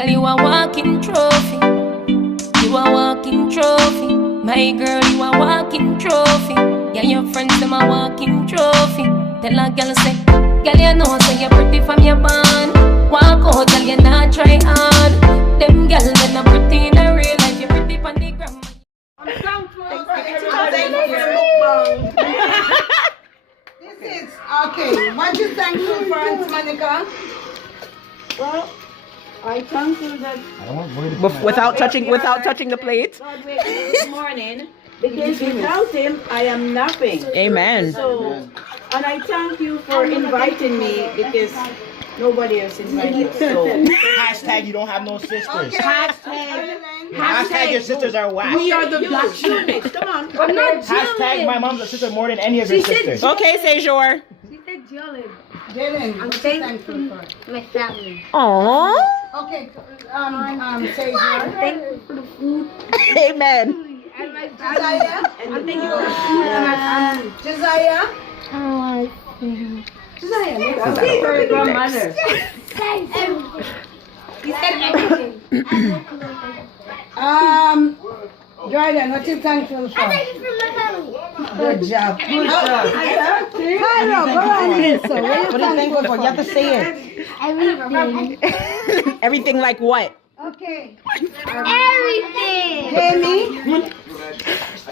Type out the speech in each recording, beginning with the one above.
Girl, you a walking trophy. You a walking trophy. My girl, you a walking trophy. Yeah, your friends, them a walking trophy. Tell a girl say, girl, you know say you're pretty from your band. Walk out, girl, you not try hard. Them girl, they not pretty in a real life. You're pretty from the gram. This is okay. What you thankful for, Aunt Monica? Well, I thank you that Without touching the plate. God wake me this morning, because without him I am nothing. Amen. So, and I thank you for inviting me because nobody else invited. So Hashtag you don't have no sisters. Okay. Hashtag your sisters are whack. we are the black units. Come on. I'm not Hashtag my mom's a sister more than any of your sisters. Okay, Sejor. Jalen, what you thankful for? My family. Aww. Okay, say your Thankful for the food. Amen. And my Josiah? I'm thankful for the food and my family. Josiah? For your grandmother. He said everything. Jordan, what you thankful for? For my family. Good job. Good job. Cairo, go on, Lisa. What are you thankful for? You have to say it. Everything. Everything like what? Okay. Everything. Jamie?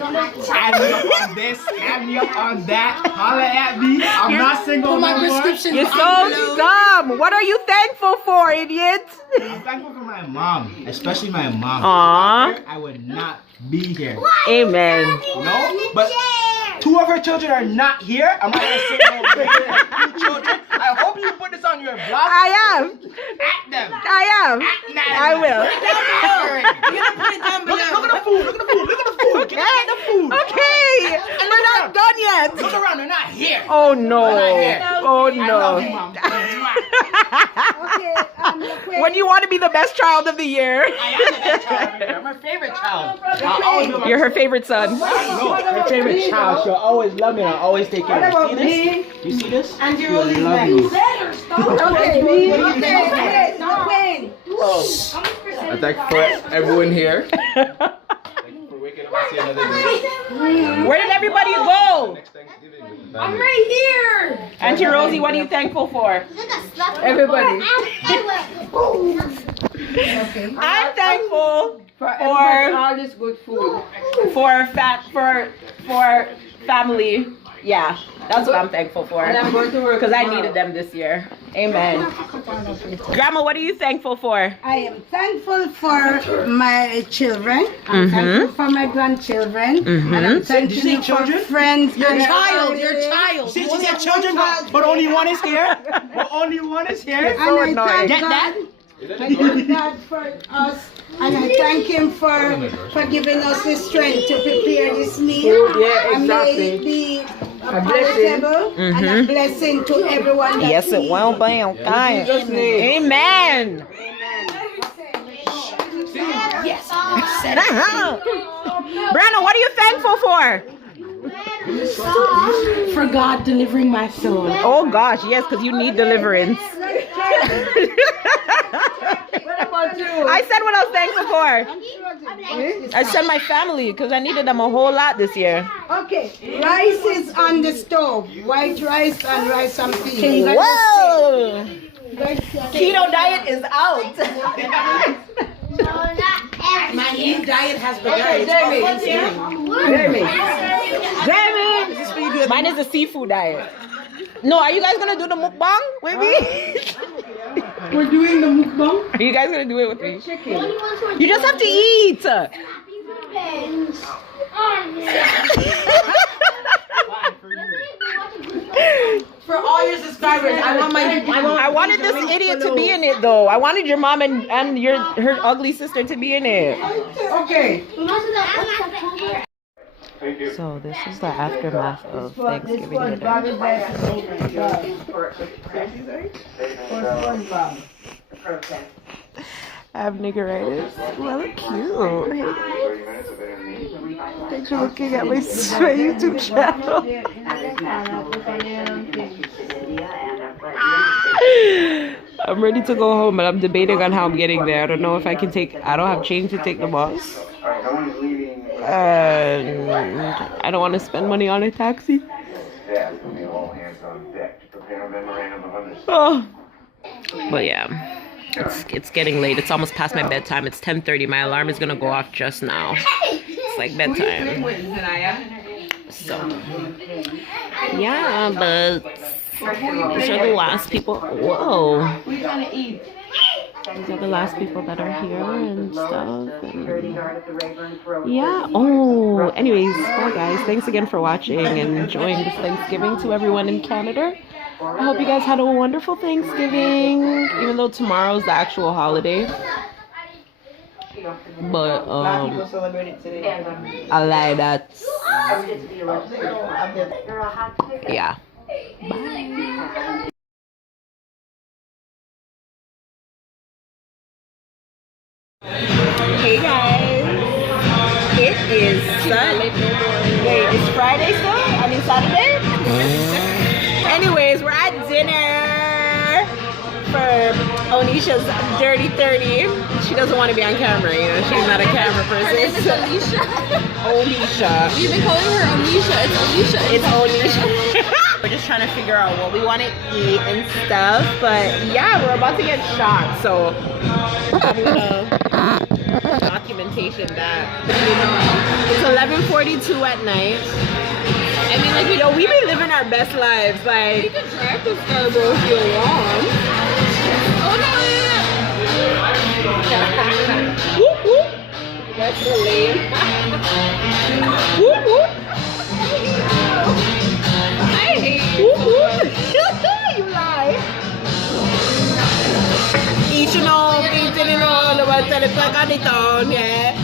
Add me up on this, add me up on that, holla at me. I'm not single no more. You're so dumb. What are you thankful for, idiot? I'm thankful for my mom, especially my mom. Aww. I would not be here. Amen. No, but two of her children are not here. I'm not gonna sit home with two children. I hope you put this on your blog. I am. At them. I am. I will. Look at the food. Look at the food. Look at the food. Get the food. Okay. We're not done yet. Look around. They're not here. Oh no. Oh I love you, no. Mom. Okay, When do you want to be the best child of the year? I am the best child of the year. I'm her favorite child. I'll always be my You're her favorite son. No, her favorite child. She'll always love me and I'll always take care of her. See this? You see this? And She'll love me. Okay, no pain. I thank for everyone here. Thank you for waking up to see another day. Where did everybody go? Next Thanksgiving with the I'm family. right here. Auntie Rosie, what are you thankful for? Everybody. I'm thankful for all this good food. for family. Yeah, that's what I'm thankful for. And I'm going to work Because I tomorrow. needed them this year. Amen. Grandma, what are you thankful for? I am thankful for my children. I'm thankful for my grandchildren. And I'm thankful for friends. Your and child. family. Your child. See, she said children, but only one is here. But only one is here. And I thank Get God. that? I thank God for us, and I thank Him for giving us the strength to prepare this meal. Yeah, And may exactly. it be A blessing. palatable and a blessing to everyone. that Yes, it eats. will be. Okay. Jesus' name. Amen. Yes. Brandon, what are you thankful for? For God delivering my soul. Oh gosh, yes, because you need deliverance. What about you? I said what I was thankful for. I said my family because I needed them a whole lot this year. Okay, rice is on the stove. White rice and rice and peas. Whoa! Keto diet is out. My new diet has Okay, Jamie. Jamie. Mine is a seafood diet. No, are you guys gonna do the mukbang with me? We're doing the mukbang. Are you guys gonna do it with me? You just have to eat. For all your subscribers, I wanted this idiot to be in it though. I wanted your mom and her ugly sister to be in it. Okay. So this is the aftermath of Thanksgiving dinner. I have niggeritis. Well, cute. Thanks for looking at my YouTube channel. I'm ready to go home, but I'm debating on how I'm getting there. I don't know if I can take. I don't have change to take the bus. And I don't want to spend money on a taxi. Oh. But yeah, it's getting late. It's almost past my bedtime. It's 10:30. My alarm is gonna go off just now. It's like bedtime. So yeah, but these are the last people. Whoa. These are the last people that are here and stuff. And yeah. Oh, anyways, bye guys. Thanks again for watching and enjoying this Thanksgiving to everyone in Canada. I hope you guys had a wonderful Thanksgiving, even though tomorrow's the actual holiday. But I like that. Yeah. Bye. Hey guys, it is Sunday. Wait, it's Friday still? I mean Saturday? Anyways, we're at dinner for Onisha's Dirty 30. She doesn't want to be on camera, you know, she's not a camera person. Her name is Alicia. Onisha. We've been calling her Onisha. It's Alicia. It's Onisha. We're just trying to figure out what we want to eat and stuff, but yeah, we're about to get shot, so I'm gonna documentation that. It's 11:42 at night. I mean, like, yo, we be living our best lives. Like, we could drive to Scarborough if you want. Oh no! Whoop whoop. That's so lame. Whoop whoop. I hate you. Whoop whoop. You lie. Each and all, eating and all, the ones that are on yeah.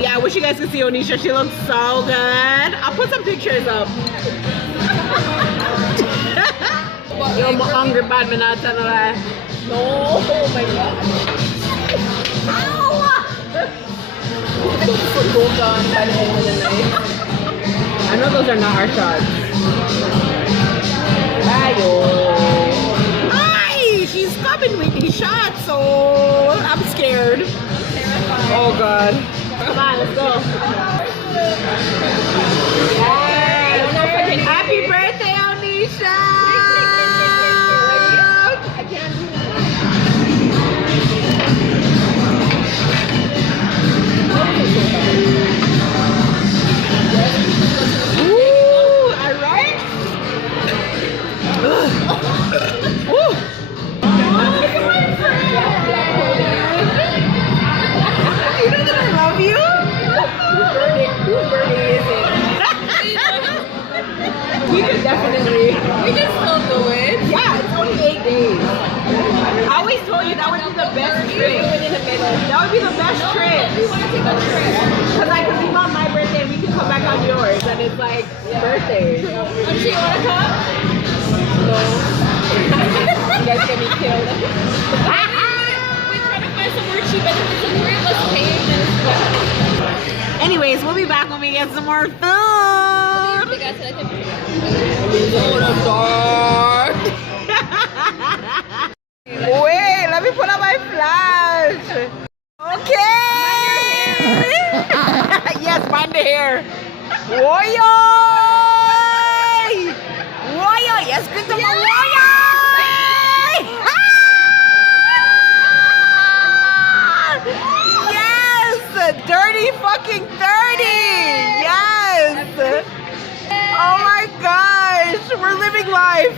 Yeah, I wish you guys could see Onisha. She looks so good. I'll put some pictures up. Yo, I'm hungry, bad man, not telling a lie. No, oh my god. Ow! Those will go gone by the end of the night. I know those are not our shots. Ayo. She's coming with these shots, so I'm scared. Oh god. Come on, let's go. Yay. Happy birthday, Onisha! I can't do that. Ooh, alright? Ooh. You know that I love you? Whose birthday is it? We could definitely. We can still do it. Yeah, it's only 8 days. I always told you that would be the best trip. That would be the best trip. We want to take a trip. Because I could leave on my birthday and we can come back on yours. And it's like birthdays. Do you want to come? No. You guys get me killed. Anyways, we'll be back when we get some more food. Wait, let me put on my flash. Okay. Yes, mind the hair. Woyo! Woyo! Yes, good to my woyo! Dirty fucking 30! Yes! Oh my gosh! We're living life!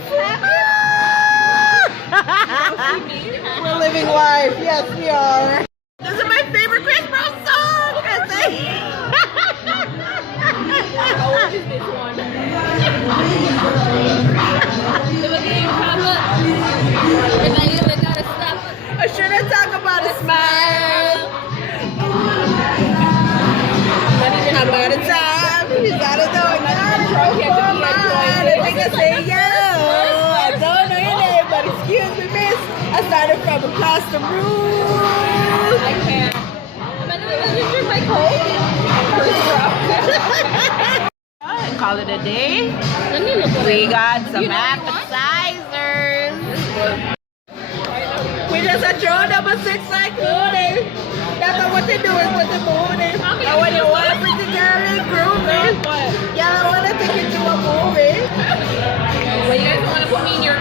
We're living life! Yes, we are! This is my favorite Chris Brown song! How old is this one? I shouldn't talk about a smile! About a time, you gotta know it. I say, yo, I don't know your name, but excuse me, miss. I started from across the room. I can't. Did you drink my Coke? Call it a day. We got some appetizers. Control number 6 like booty. That's what they do is with the booty. And when you want to pretty girl and groovy, y'all want to take it to a movie. Well, you guys want to put me in your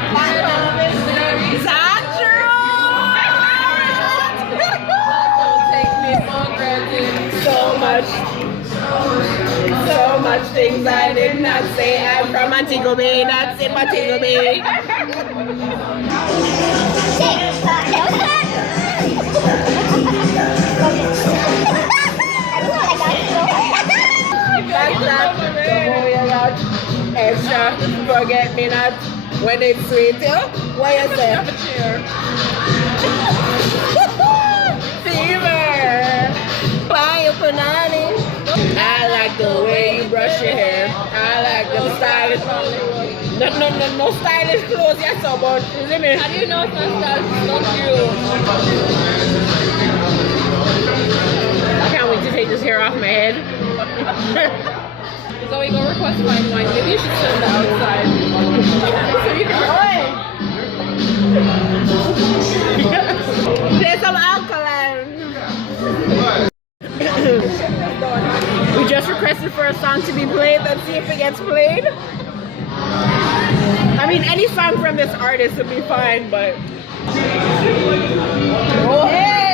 So much things I did not say. I'm from Montego Bay, that's in Montego Bay. Extra, forget me not when it's sweet, yo. What you say? Fever, fire punani. I like the way you brush your hair. I like the stylish. No stylish clothes. Yes, so but isn't it? How do you know it's not stylish? It's not cute. I can't wait to take this hair off my head. So we go request fine wine. Maybe you should sit on the outside. So you can There's some alkaline. We just requested for a song to be played. Let's see if it gets played. I mean, any song from this artist would be fine, but. Oh, hey!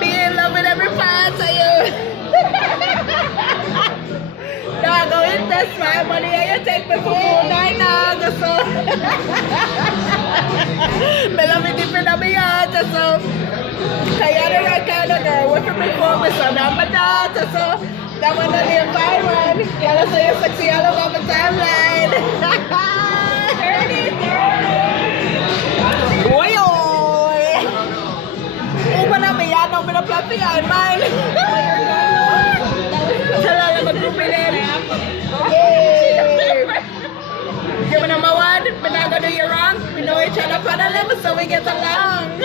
Be in love with every part of you. No, I go invest my money and you take me for 4 night now, just so. Me love it different on my heart, just so. Cause you're the right kind of girl. Work for me for me, son, I'm my daughter, so. That one only a fine one. Y'all say you're sexy all over my timeline. Dirty. Oi, oi. Open up me, y'all know me the plot behind mine. Tell her I'm a groupie then. You're my number 1, but not gonna do you wrong. We know each other for the level, so we get along.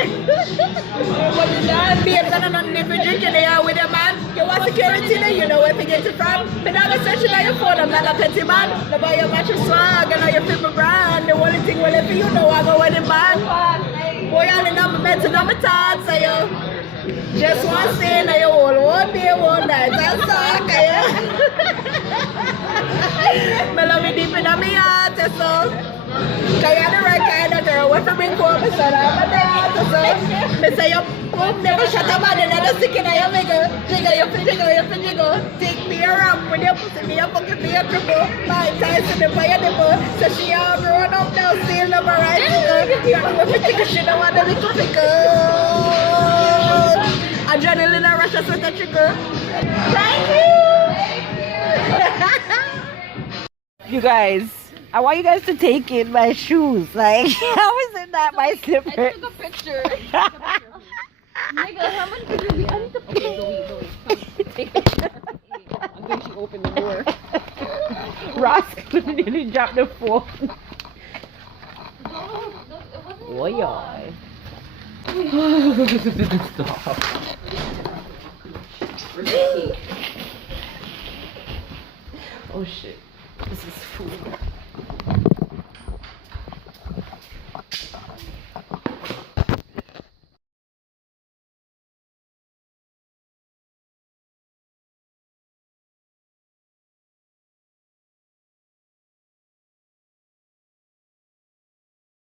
What you done? Babes, I don't know if you're drinking there with your man. You want security, then you know where to get it from. But now I'm searching on your phone, I'm not a petty man. No boy, you match your swag, I know you fit my brand. The only thing well, if you know I go with the band. Boy, all in my bed, and my thoughts, so you just want to stay in your whole 1 day, 1 night. That's all, okay? Me love you deep in my heart, so. Cause you're the right kind of girl. What for me for me, son, I'm a daughter, so. Me say you never shut up and another stick in your finger. Jiggle. Take me around when you pussy me, you fucking me a cripple. My ties in the fire nipple. So she all grown up now, still love her right nigga. You know if you think she don't want a little pickle. Adrenaline and rush, that's what that trigger. Thank you. You guys, I want you guys to take in my shoes. Like, how is it not my slippers? I took a picture. Nigga, how many pictures we? I need to picture. Take a picture. Until she opened the door. Ross nearly dropped the phone. Oh, yeah. Stop. Oh shit. This is food.